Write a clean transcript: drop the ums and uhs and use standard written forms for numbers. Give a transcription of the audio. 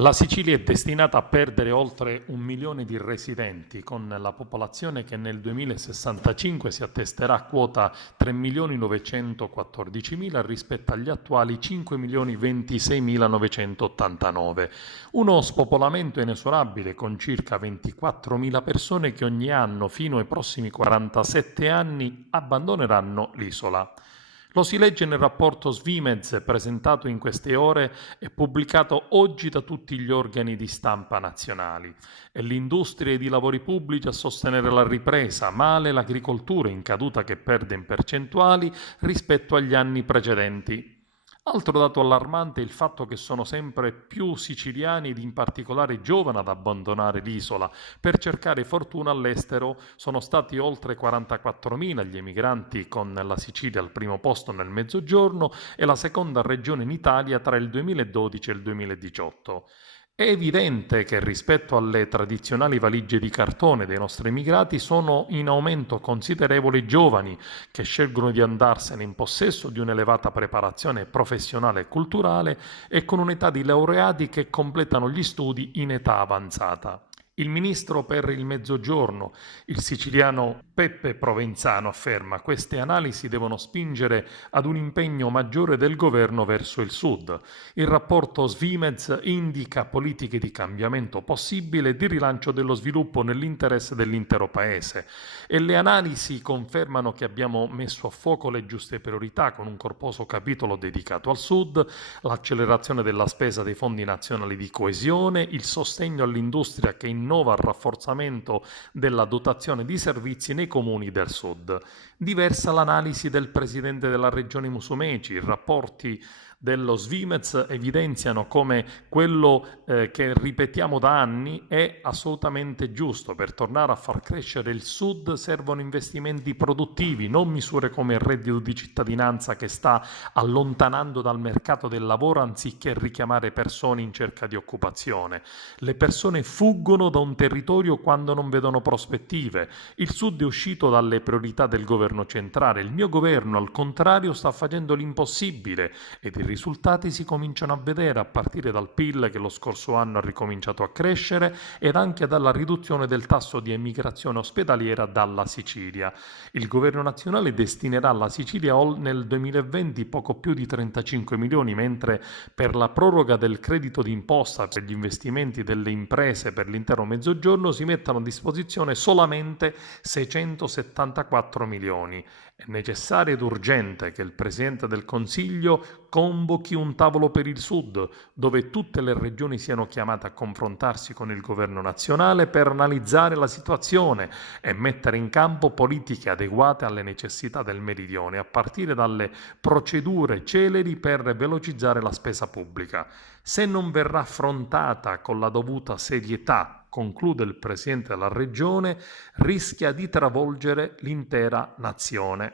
La Sicilia è destinata a perdere oltre 1 milione di residenti, con la popolazione che nel 2065 si attesterà a quota 3.914.000 rispetto agli attuali 5.026.989. Uno spopolamento inesorabile con circa 24.000 persone che ogni anno fino ai prossimi 47 anni abbandoneranno l'isola. Lo si legge nel rapporto Svimez presentato in queste ore e pubblicato oggi da tutti gli organi di stampa nazionali. È l'industria ed i lavori pubblici a sostenere la ripresa, male l'agricoltura in caduta che perde in percentuali rispetto agli anni precedenti. Altro dato allarmante è il fatto che sono sempre più siciliani ed in particolare giovani ad abbandonare l'isola per cercare fortuna all'estero. Sono stati oltre 44.000 gli emigranti, con la Sicilia al primo posto nel Mezzogiorno e la seconda regione in Italia tra il 2012 e il 2018. È evidente che rispetto alle tradizionali valigie di cartone dei nostri emigrati sono in aumento considerevole i giovani che scelgono di andarsene in possesso di un'elevata preparazione professionale e culturale e con un'età di laureati che completano gli studi in età avanzata. Il ministro per il Mezzogiorno, il siciliano Peppe Provenzano, afferma che queste analisi devono spingere ad un impegno maggiore del governo verso il sud. Il rapporto Svimez indica politiche di cambiamento possibile e di rilancio dello sviluppo nell'interesse dell'intero paese e le analisi confermano che abbiamo messo a fuoco le giuste priorità con un corposo capitolo dedicato al sud, l'accelerazione della spesa dei fondi nazionali di coesione, il sostegno all'industria che innova il rafforzamento della dotazione di servizi nei comuni del sud. Diversa l'analisi del presidente della regione Musumeci. I rapporti dello Svimez evidenziano come quello che ripetiamo da anni è assolutamente giusto. Per tornare a far crescere il sud servono investimenti produttivi, non misure come il reddito di cittadinanza che sta allontanando dal mercato del lavoro anziché richiamare persone in cerca di occupazione. Le persone fuggono da un territorio quando non vedono prospettive. Il sud è uscito dalle priorità del governo centrale. Il mio governo, al contrario, sta facendo l'impossibile ed i risultati si cominciano a vedere a partire dal PIL che lo scorso anno ha ricominciato a crescere ed anche dalla riduzione del tasso di emigrazione ospedaliera dalla Sicilia. Il governo nazionale destinerà alla Sicilia nel 2020 poco più di 35 milioni, mentre per la proroga del credito d'imposta per gli investimenti delle imprese per l'intero Mezzogiorno si mettono a disposizione solamente 674 milioni. È necessario ed urgente che il Presidente del Consiglio convochi un tavolo per il Sud, dove tutte le regioni siano chiamate a confrontarsi con il governo nazionale per analizzare la situazione e mettere in campo politiche adeguate alle necessità del Meridione, a partire dalle procedure celeri per velocizzare la spesa pubblica. Se non verrà affrontata con la dovuta serietà, conclude il Presidente della Regione, rischia di travolgere l'intera nazione.